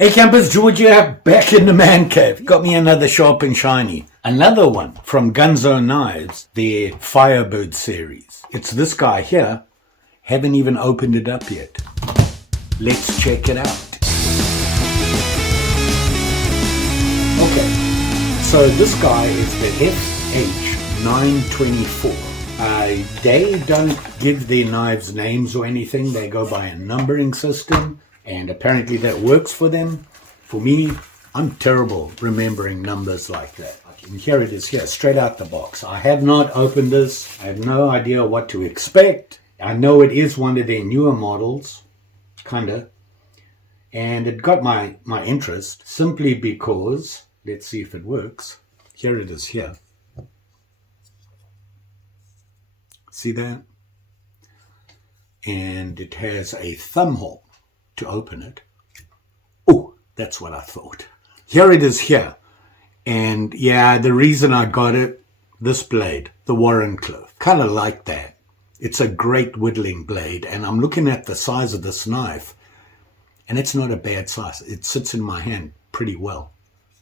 Hey campers, George here, back in the man cave. Got me another sharp and shiny. Another one from Ganzo Knives, their Firebird series. It's this guy here. Haven't even opened it up yet. Let's check it out. Okay, so this guy is the FH924. They don't give their knives names or anything. They go by a numbering system. And apparently that works for them. For me, I'm terrible remembering numbers like that. And here it is here, straight out the box. I have not opened this. I have no idea what to expect. I know it is one of their newer models, kinda. And it got my interest simply because, let's see if it works. Here it is here. See that? And it has a thumb hole to open it. Oh, that's what I thought. Here it is here. And yeah, the reason I got it, this blade, the Wharncliffe, kind of like that. It's a great whittling blade, and I'm looking at the size of this knife, and it's not a bad size. It sits in my hand pretty well.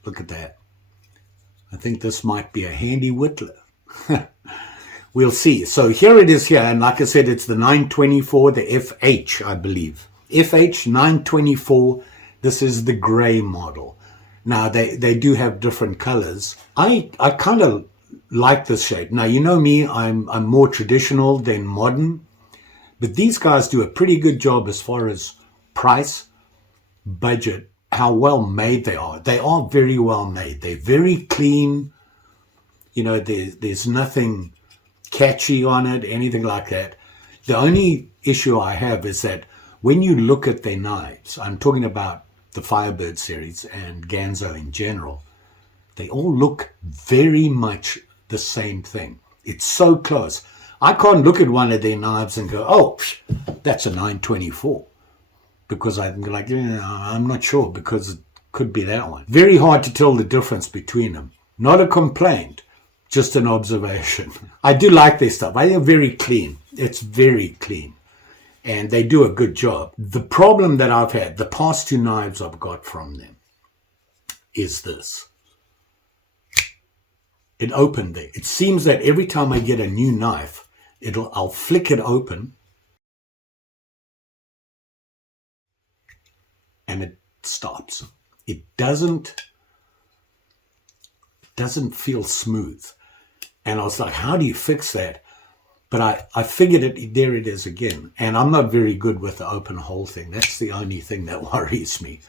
Look at that. I think this might be a handy whittler. We'll see. So here it is here, and like I said, it's the 924, the FH, I believe. FH924, this is the gray model. Now, they do have different colors. I kind of like this shape. Now, you know me, I'm more traditional than modern, but these guys do a pretty good job as far as price, budget, how well made they are. They are very well made. They're very clean. You know, there's nothing catchy on it, anything like that. The only issue I have is that when you look at their knives, I'm talking about the Firebird series and Ganzo in general, they all look very much the same thing. It's so close. I can't look at one of their knives and go, oh, that's a 924. Because I'm like, I'm not sure, because it could be that one. Very hard to tell the difference between them. Not a complaint, just an observation. I do like their stuff. I think very clean. It's very clean. And they do a good job. The problem that I've had, the past two knives I've got from them, is this. It opened there. It seems that every time I get a new knife, I'll flick it open, and it stops. It doesn't feel smooth. And I was like, how do you fix that? But I figured it, there it is again. And I'm not very good with the open hole thing. That's the only thing that worries me.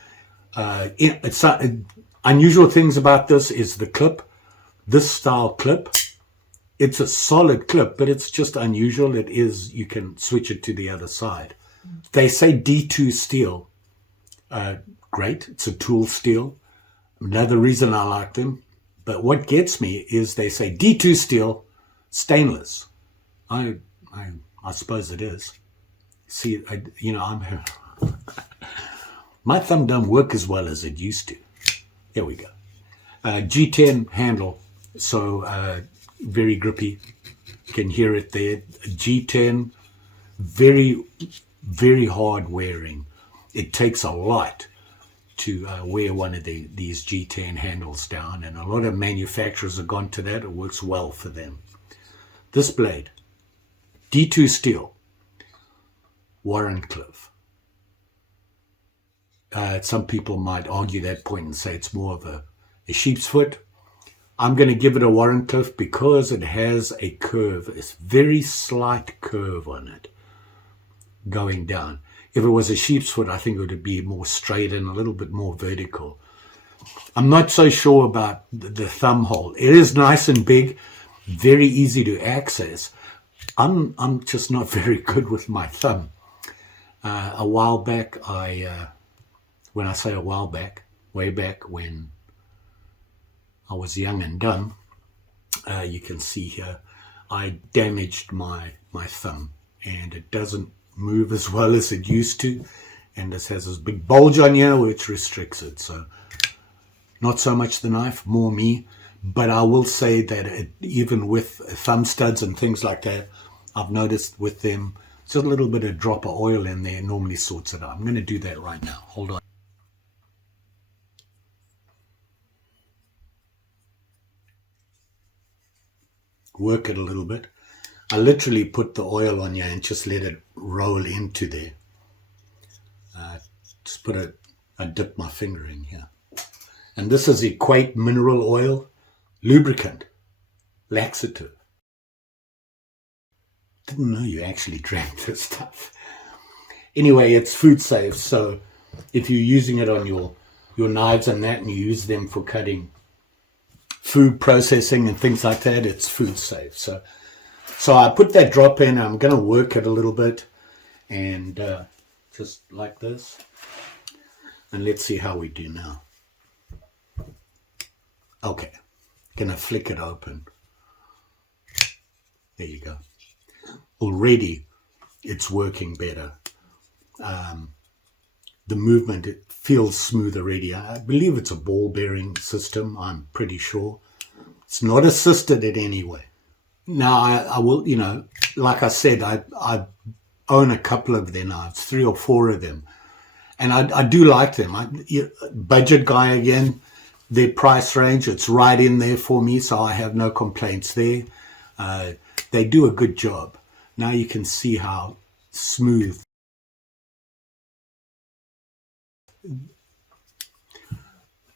Unusual things about this is the clip. This style clip, it's a solid clip, but it's just unusual. It is, you can switch it to the other side. They say D2 steel. Great, it's a tool steel. Another reason I like them. But what gets me is they say D2 steel, stainless. I suppose it is. See, my thumb don't work as well as it used to. Here we go. G10 handle, so very grippy. You can hear it there. G10, very, very hard wearing. It takes a lot to wear one of these G10 handles down, and a lot of manufacturers have gone to that. It works well for them. This blade, D2 steel, Wharncliffe. Some people might argue that point and say it's more of a sheep's foot. I'm going to give it a Wharncliffe because it has a curve, a very slight curve on it going down. If it was a sheep's foot, I think it would be more straight and a little bit more vertical. I'm not so sure about the thumb hole. It is nice and big, very easy to access. I'm just not very good with my thumb. A while back, when I say a while back, way back when I was young and dumb, you can see here, I damaged my thumb, and it doesn't move as well as it used to, and this has this big bulge on here which restricts it. So not so much the knife, more me. But I will say that even with thumb studs and things like that, I've noticed with them, just a little bit of drop of oil in there normally sorts it out. I'm going to do that right now. Hold on. work it a little bit. I literally put the oil on here and just let it roll into there. Just I dip my finger in here. And this is Equate mineral oil, lubricant, laxative. Didn't know you actually drank this stuff. Anyway, it's food safe, so if you're using it on your knives and that, and you use them for cutting food processing and things like that, it's food safe. So I put that drop in. I'm going to work it a little bit, and just like this. And let's see how we do now. Okay, going to flick it open. There you go. Already it's working better. The movement, it feels smooth already. I believe it's a ball bearing system, I'm pretty sure. It's not assisted in any way. Now, I will, like I said, I own a couple of their knives, 3 or 4 of them. And I do like them. Budget guy again, their price range, it's right in there for me, so I have no complaints there. They do a good job. Now you can see how smooth.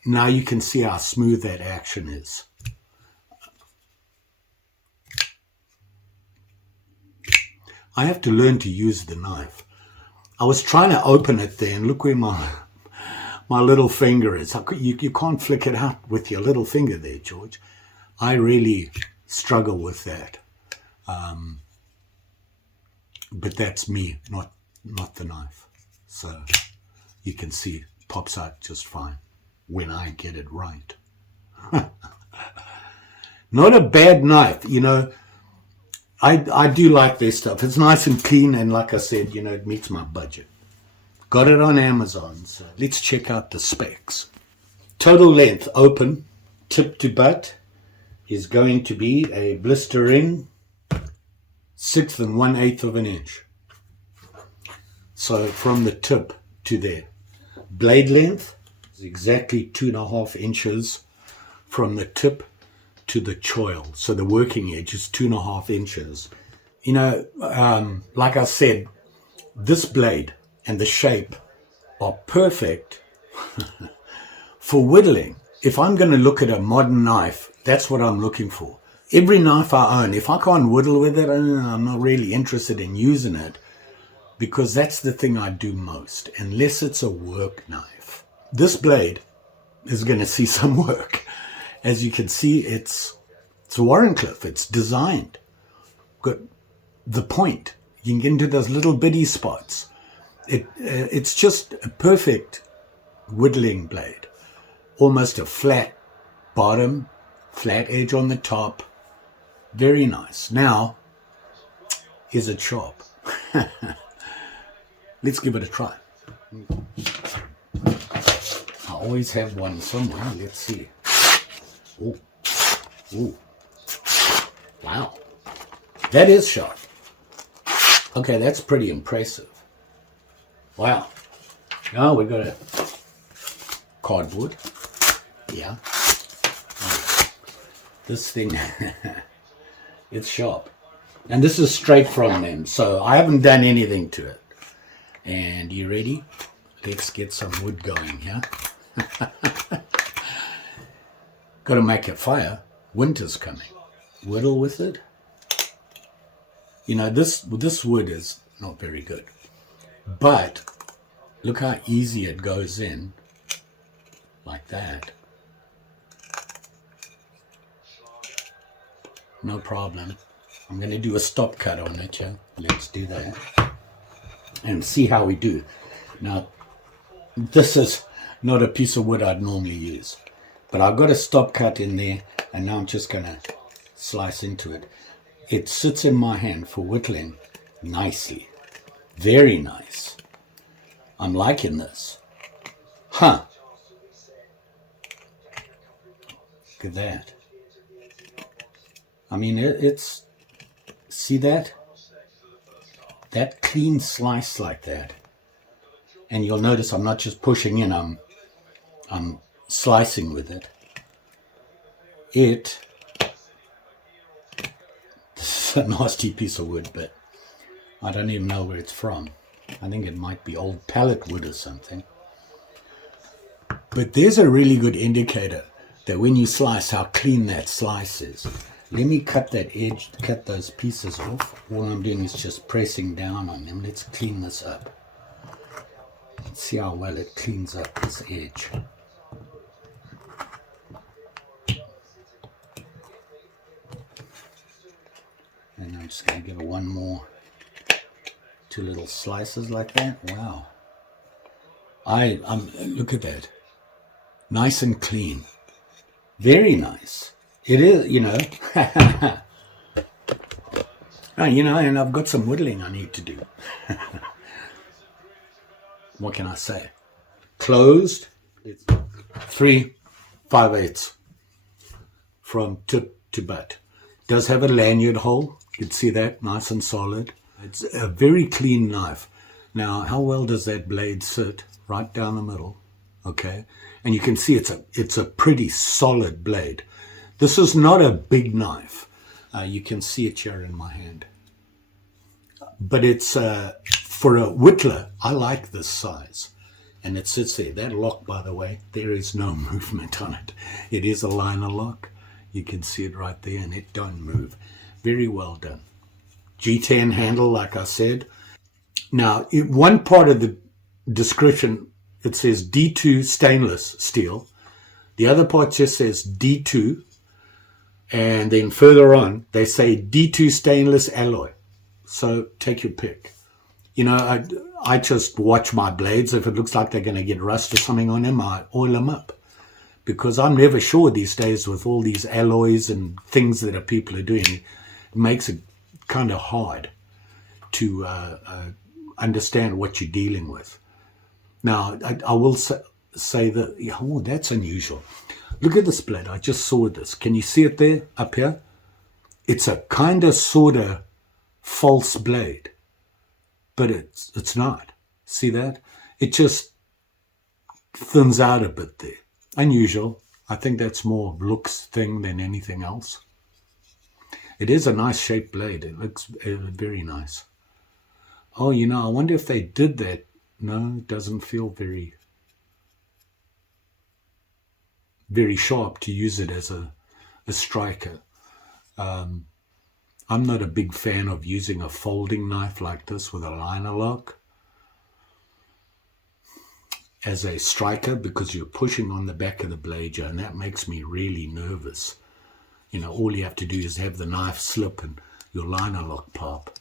Now you can see how smooth that action is. I have to learn to use the knife. I was trying to open it there, and look where my little finger is. You can't flick it out with your little finger there, George. I really struggle with that. But that's me, not the knife. So you can see it pops out just fine when I get it right. Not a bad knife, I do like their stuff. It's nice and clean, and like I said, it meets my budget. Got it on Amazon, so let's check out the specs. Total length, open, tip to butt, is going to be a blistering 1/6 and 1/8 of an inch. So from the tip to there. Blade length is exactly 2.5 inches from the tip to the choil. So the working edge is 2.5 inches. Like I said, this blade and the shape are perfect for whittling. If I'm going to look at a modern knife, that's what I'm looking for. Every knife I own, if I can't whittle with it, I'm not really interested in using it, because that's the thing I do most, unless it's a work knife. This blade is going to see some work. As you can see, it's Warrenclyffe. It's designed. Got the point. You can get into those little bitty spots. It's just a perfect whittling blade. Almost a flat bottom, flat edge on the top. Very nice. Now, is it sharp? Let's give it a try. I always have one somewhere. Let's see. Oh, ooh. Wow. That is sharp. Okay, that's pretty impressive. Wow. Now we got a cardboard. Yeah. This thing, it's sharp. And this is straight from them, so I haven't done anything to it. And you ready? Let's get some wood going here. Got to make a fire. Winter's coming. Whittle with it. This wood is not very good. But look how easy it goes in. Like that. No problem. I'm going to do a stop cut on it, yeah? Let's do that. And see how we do. Now, this is not a piece of wood I'd normally use. But I've got a stop cut in there, and now I'm just going to slice into it. It sits in my hand for whittling nicely. Very nice. I'm liking this. Huh. Look at that. I mean, it's, see that? That clean slice like that. And you'll notice I'm not just pushing in, I'm slicing with it. It It's a nasty piece of wood, but I don't even know where it's from. I think it might be old pallet wood or something. But there's a really good indicator that when you slice, how clean that slice is. Let me cut that edge, cut those pieces off. All I'm doing is just pressing down on them. Let's clean this up. Let's see how well it cleans up this edge. And I'm just going to give it one more, 2 little slices like that. Wow. Look at that. Nice and clean. Very nice. It is, you know. Oh, you know, and I've got some whittling I need to do. What can I say? Closed. It's 3 5/8 from tip to butt. Does have a lanyard hole. You can see that, nice and solid. It's a very clean knife. Now, how well does that blade sit? Right down the middle. Okay, and you can see it's a pretty solid blade. This is not a big knife. You can see it here in my hand. But it's for a whittler. I like this size, and it sits there. That lock, by the way, there is no movement on it. It is a liner lock. You can see it right there, and it don't move. Very well done. G10 handle, like I said. Now, one part of the description, it says D2 stainless steel. The other part just says D2. And then further on, they say D2 stainless alloy. So take your pick. You know, I just watch my blades. If it looks like they're going to get rust or something on them, I oil them up. Because I'm never sure these days with all these alloys and things that people are doing. It makes it kind of hard to understand what you're dealing with. Now, I will say that, oh, that's unusual. Look at this blade. I just saw this. Can you see it there, up here? It's a kind of, sort of false blade, but it's not. See that? It just thins out a bit there. Unusual. I think that's more looks thing than anything else. It is a nice shaped blade. It looks very nice. Oh, you know, I wonder if they did that. No, it doesn't feel very sharp to use it as a striker. I'm not a big fan of using a folding knife like this with a liner lock as a striker, because you're pushing on the back of the blade, and that makes me really nervous. You know, all you have to do is have the knife slip and your liner lock pop,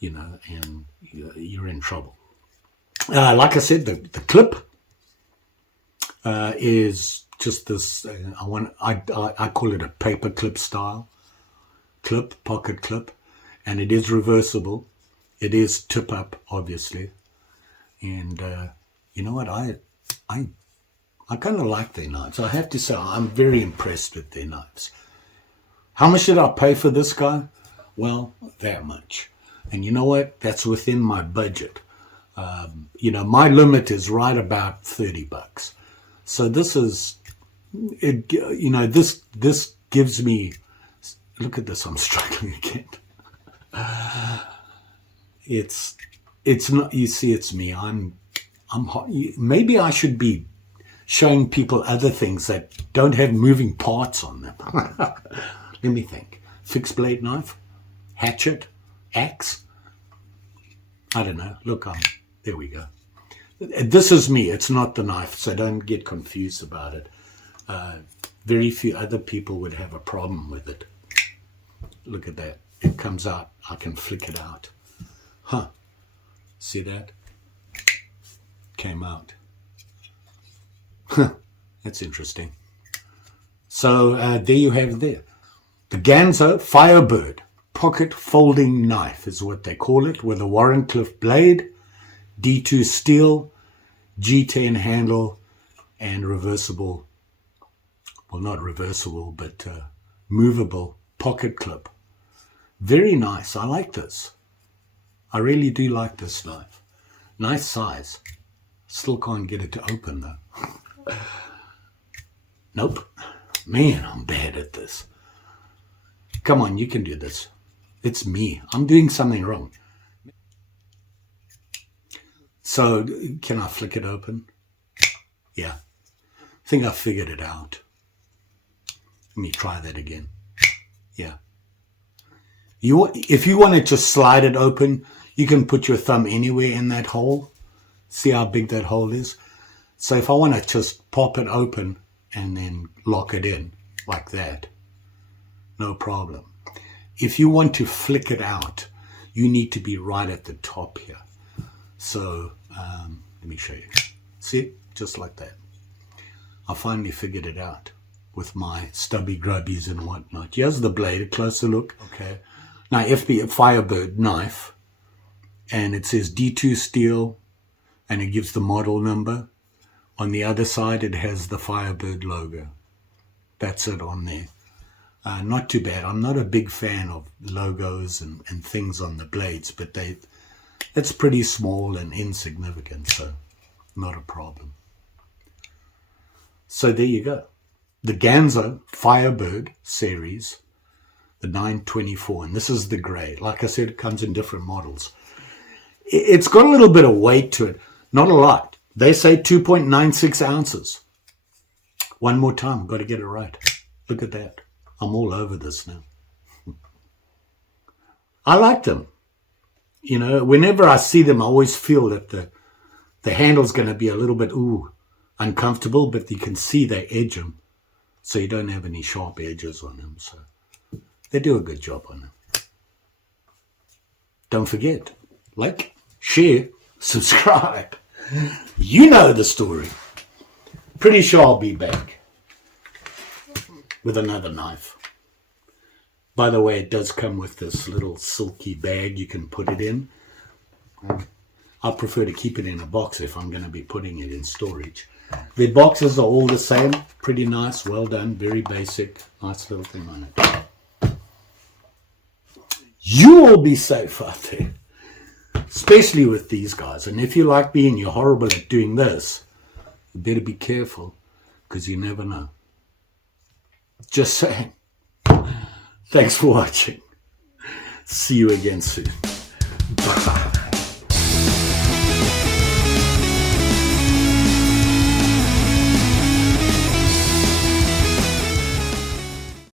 you know, and you're in trouble. Like I said, the clip is just this. I call it a paper clip style clip, pocket clip, and it is reversible. It is tip up, obviously, and you know what? I kind of like their knives. I have to say, I'm very impressed with their knives. How much did I pay for this guy? Well, that much. And you know what? That's within my budget. You know, my limit is right about $30. So this is, you know, this gives me, look at this, I'm struggling again. It's not, you see, it's me. I'm hot. Maybe I should be showing people other things that don't have moving parts on them. Let me think. Fixed blade knife, hatchet, axe. I don't know. Look, there we go. This is me. It's not the knife, so don't get confused about it. Very few other people would have a problem with it. Look at that. It comes out. I can flick it out. Huh. See that? Came out. Huh. That's interesting. So there you have it there. The Ganzo Firebird pocket folding knife is what they call it, with a Warrencliffe blade, D2 steel, G10 handle, and reversible, well, not reversible, but movable pocket clip. Very nice. I like this. I really do like this knife. Nice size. Still can't get it to open though. Nope. Man, I'm bad at this. Come on, you can do this. It's me. I'm doing something wrong. So can I flick it open? Yeah. I think I figured it out. Let me try that again. Yeah. If you want to just slide it open, you can put your thumb anywhere in that hole. See how big that hole is? So if I want to just pop it open and then lock it in like that, no problem. If you want to flick it out, you need to be right at the top here. So let me show you. See, just like that. I finally figured it out with my stubby grubbies and whatnot. Here's the blade, a closer look. Okay. Now Firebird knife, and it says D2 steel, and it gives the model number. On the other side, it has the Firebird logo. That's it on there. Not too bad. I'm not a big fan of logos and things on the blades, but it's pretty small and insignificant, so not a problem. So there you go. The Ganzo Firebird series, the 924, and this is the gray. Like I said, it comes in different models. It's got a little bit of weight to it, not a lot. They say 2.96 ounces. One more time, got to get it right. Look at that. I'm all over this now. I like them. You know, whenever I see them, I always feel that the handle's going to be a little bit, uncomfortable, but you can see they edge them, so you don't have any sharp edges on them. So they do a good job on them. Don't forget, like, share, subscribe. You know the story. Pretty sure I'll be back with another knife. By the way, it does come with this little silky bag you can put it in. I prefer to keep it in a box if I'm going to be putting it in storage. The boxes are all the same. Pretty nice, well done, very basic. Nice little thing on it. You will be safe out there, especially with these guys. And if you like me and you're horrible at doing this, you better be careful, because you never know. Just saying. Thanks for watching. See you again soon. Bye.